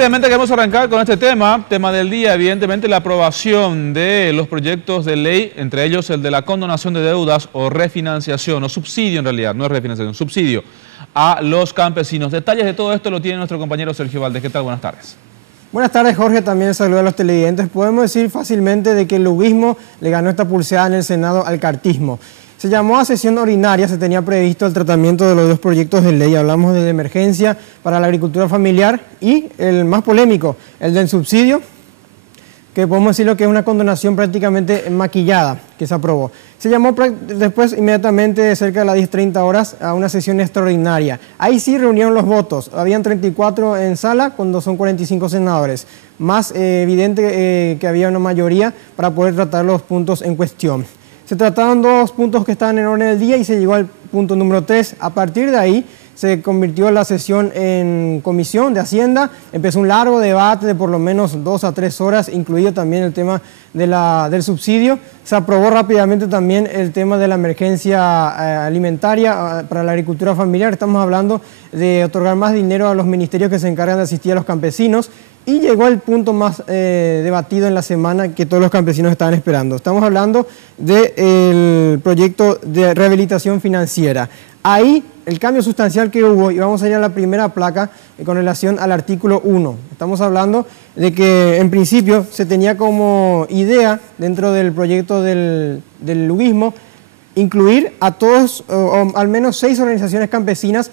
Rápidamente queremos arrancar con este tema del día, evidentemente la aprobación de los proyectos de ley, entre ellos el de la condonación de deudas o refinanciación, o subsidio en realidad, no es refinanciación, subsidio a los campesinos. Detalles de todo esto lo tiene nuestro compañero Sergio Valdés. ¿Qué tal? Buenas tardes. Buenas tardes, Jorge. También saludo a los televidentes. Podemos decir fácilmente de que el luguismo le ganó esta pulseada en el Senado al cartismo. Se llamó a sesión ordinaria, se tenía previsto el tratamiento de los dos proyectos de ley. Hablamos de emergencia para la agricultura familiar y el más polémico, el del subsidio, que podemos decirlo que es una condonación prácticamente maquillada que se aprobó. Se llamó después inmediatamente cerca de las 10:30 horas a una sesión extraordinaria. Ahí sí reunieron los votos, habían 34 en sala cuando son 45 senadores. Más evidente que había una mayoría para poder tratar los puntos en cuestión. Se trataron dos puntos que estaban en orden del día y se llegó al punto número 3. A partir de ahí se convirtió la sesión en comisión de Hacienda. Empezó un largo debate de por lo menos 2 a 3 horas, incluido también el tema del subsidio. Se aprobó rápidamente también el tema de la emergencia alimentaria para la agricultura familiar. Estamos hablando de otorgar más dinero a los ministerios que se encargan de asistir a los campesinos. Y llegó el punto más debatido en la semana que todos los campesinos estaban esperando. Estamos hablando del proyecto de rehabilitación financiera. Ahí el cambio sustancial que hubo, y vamos a ir a la primera placa con relación al artículo 1. Estamos hablando de que en principio se tenía como idea dentro del proyecto del luguismo incluir a todos, o al menos 6 organizaciones campesinas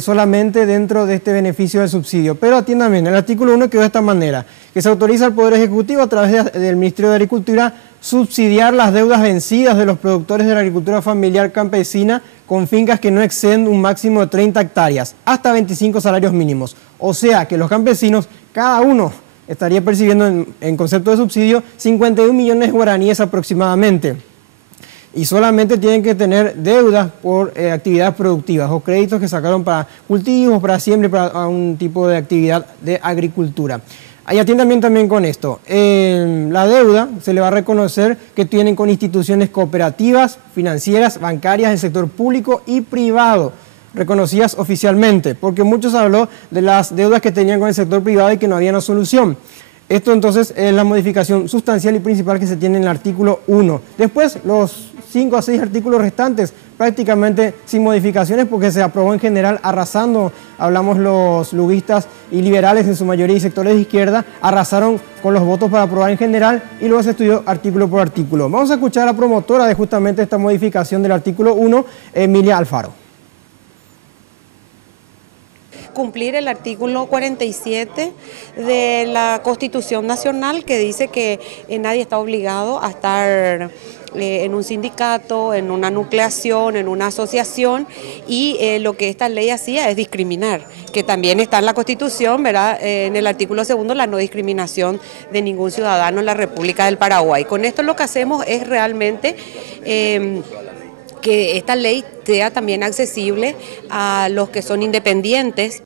solamente dentro de este beneficio del subsidio. Pero atiendan bien, el artículo 1 quedó de esta manera, que se autoriza al Poder Ejecutivo a través del Ministerio de Agricultura subsidiar las deudas vencidas de los productores de la agricultura familiar campesina con fincas que no exceden un máximo de 30 hectáreas, hasta 25 salarios mínimos. O sea que los campesinos, cada uno estaría percibiendo en concepto de subsidio 51 millones de guaraníes aproximadamente. Y solamente tienen que tener deudas por actividades productivas o créditos que sacaron para cultivos, para siembra, para un tipo de actividad de agricultura. Ahí atiendan también con esto. La deuda se le va a reconocer que tienen con instituciones cooperativas, financieras, bancarias, del sector público y privado, reconocidas oficialmente, porque muchos habló de las deudas que tenían con el sector privado y que no había una solución. Esto entonces es la modificación sustancial y principal que se tiene en el artículo 1. Después los 5 a 6 artículos restantes prácticamente sin modificaciones porque se aprobó en general arrasando, hablamos los luguistas y liberales en su mayoría y sectores de izquierda, arrasaron con los votos para aprobar en general y luego se estudió artículo por artículo. Vamos a escuchar a la promotora de justamente esta modificación del artículo 1, Emilia Alfaro. Cumplir el artículo 47 de la Constitución Nacional que dice que nadie está obligado a estar en un sindicato, en una nucleación, en una asociación y lo que esta ley hacía es discriminar, que también está en la Constitución, ¿verdad? En el artículo 2 la no discriminación de ningún ciudadano en la República del Paraguay. Con esto lo que hacemos es realmente que esta ley sea también accesible a los que son independientes.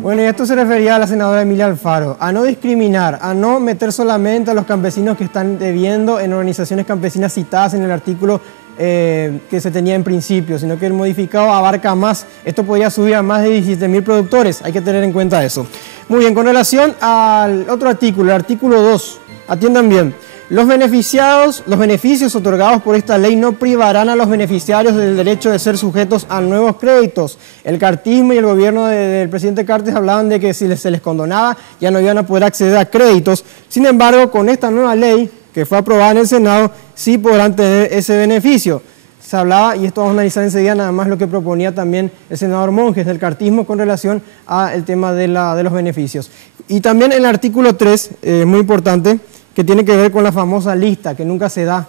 Bueno, y esto se refería a la senadora Emilia Alfaro, a no discriminar, a no meter solamente a los campesinos que están debiendo en organizaciones campesinas citadas en el artículo que se tenía en principio, sino que el modificado abarca más. Esto podría subir a más de 17.000 productores, hay que tener en cuenta eso. Muy bien, con relación al otro artículo, el artículo 2, atiendan bien. Los beneficios otorgados por esta ley no privarán a los beneficiarios del derecho de ser sujetos a nuevos créditos. El cartismo y el gobierno del presidente Cartes hablaban de que si se les condonaba ya no iban a poder acceder a créditos. Sin embargo, con esta nueva ley que fue aprobada en el Senado, sí podrán tener ese beneficio. Se hablaba, y esto vamos a analizar enseguida, nada más lo que proponía también el senador Monjes del cartismo con relación al tema de los beneficios. Y también el artículo 3, muy importante, que tiene que ver con la famosa lista que nunca se da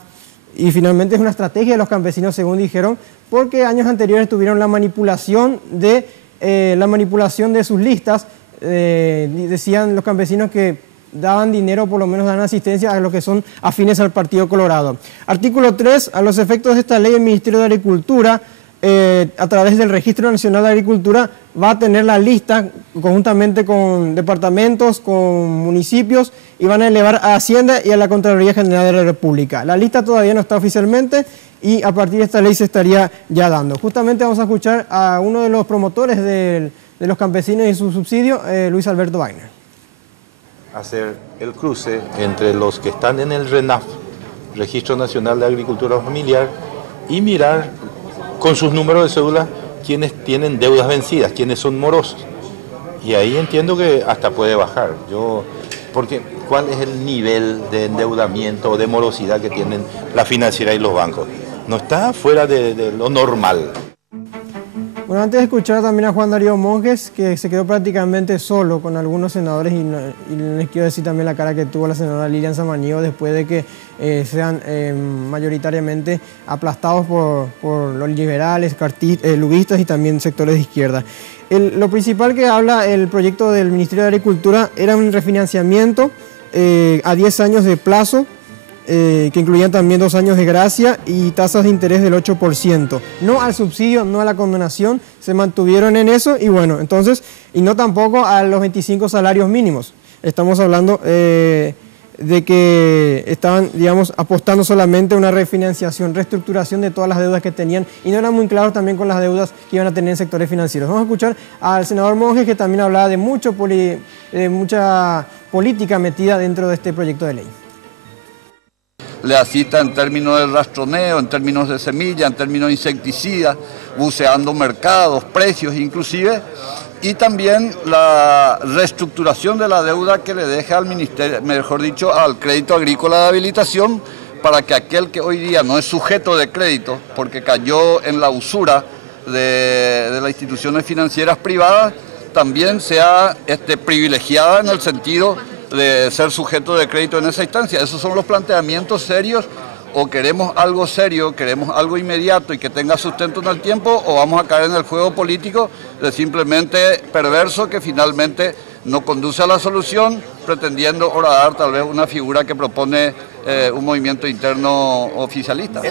y finalmente es una estrategia de los campesinos según dijeron porque años anteriores tuvieron la manipulación de sus listas, decían los campesinos que daban dinero, por lo menos dan asistencia a los que son afines al Partido Colorado. Artículo 3, a los efectos de esta ley el Ministerio de Agricultura a través del Registro Nacional de Agricultura va a tener la lista conjuntamente con departamentos, con municipios y van a elevar a Hacienda y a la Contraloría General de la República. La lista todavía no está oficialmente y a partir de esta ley se estaría ya dando. Justamente vamos a escuchar a uno de los promotores del de los campesinos y su subsidio, Luis Alberto Wagner. Hacer el cruce entre los que están en el RENAF, Registro Nacional de Agricultura Familiar, y mirar con sus números de cédula quienes tienen deudas vencidas, quienes son morosos. Y ahí entiendo que hasta puede bajar. Porque ¿cuál es el nivel de endeudamiento o de morosidad que tienen la financiera y los bancos? No está fuera de lo normal. Bueno, antes de escuchar también a Juan Darío Monjes, que se quedó prácticamente solo con algunos senadores, y les quiero decir también la cara que tuvo la senadora Lilian Samaniego después de que sean mayoritariamente aplastados por los liberales, luguistas y también sectores de izquierda. Lo principal que habla el proyecto del Ministerio de Agricultura era un refinanciamiento a 10 años de plazo, que incluían también 2 años de gracia y tasas de interés del 8%. No al subsidio, no a la condonación, se mantuvieron en eso y bueno, entonces, y no tampoco a los 25 salarios mínimos. Estamos hablando de que estaban, digamos, apostando solamente a una refinanciación, reestructuración de todas las deudas que tenían y no eran muy claros también con las deudas que iban a tener en sectores financieros. Vamos a escuchar al senador Monjes, que también hablaba de mucha política metida dentro de este proyecto de ley. Le asista en términos de rastroneo, en términos de semilla, en términos de insecticidas, buceando mercados, precios inclusive, y también la reestructuración de la deuda que le deja al ministerio, mejor dicho, al crédito agrícola de habilitación, para que aquel que hoy día no es sujeto de crédito, porque cayó en la usura de las instituciones financieras privadas, también sea privilegiada en el sentido de ser sujeto de crédito en esa instancia. Esos son los planteamientos serios. O queremos algo serio, queremos algo inmediato y que tenga sustento en el tiempo, o vamos a caer en el juego político de simplemente perverso que finalmente no conduce a la solución, pretendiendo horadar tal vez una figura que propone un movimiento interno oficialista.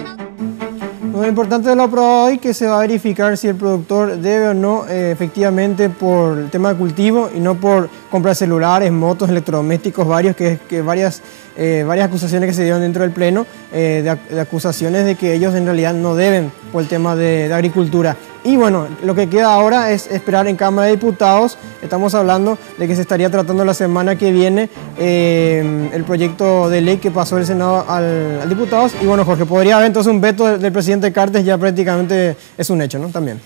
Lo importante de lo aprobado hoy es que se va a verificar si el productor debe o no efectivamente por el tema de cultivo y no por comprar celulares, motos, electrodomésticos, varias acusaciones que se dieron dentro del Pleno, de acusaciones de que ellos en realidad no deben por el tema de agricultura. Y bueno, lo que queda ahora es esperar en Cámara de Diputados. Estamos hablando de que se estaría tratando la semana que viene el proyecto de ley que pasó del Senado al Diputados. Y bueno, Jorge, podría haber entonces un veto del presidente Cartes, ya prácticamente es un hecho, ¿no? También,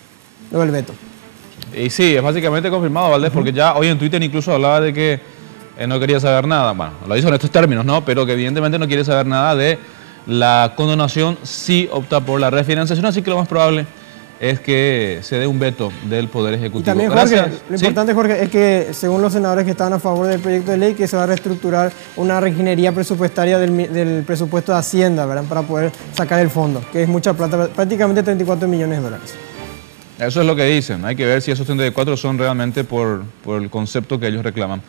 lo del veto. Y sí, es básicamente confirmado, Valdés, porque ya hoy en Twitter incluso hablaba de que no quería saber nada. Bueno, lo hizo en estos términos, ¿no? Pero que evidentemente no quiere saber nada de la condonación, sí opta por la refinanciación, así que lo más probable es que se dé un veto del Poder Ejecutivo. Y también, Jorge, lo importante, Jorge, es que según los senadores que estaban a favor del proyecto de ley, que se va a reestructurar una reingeniería presupuestaria del presupuesto de Hacienda, ¿verdad?, para poder sacar el fondo, que es mucha plata, prácticamente 34 millones de dólares. Eso es lo que dicen. Hay que ver si esos 34 son realmente por el concepto que ellos reclaman.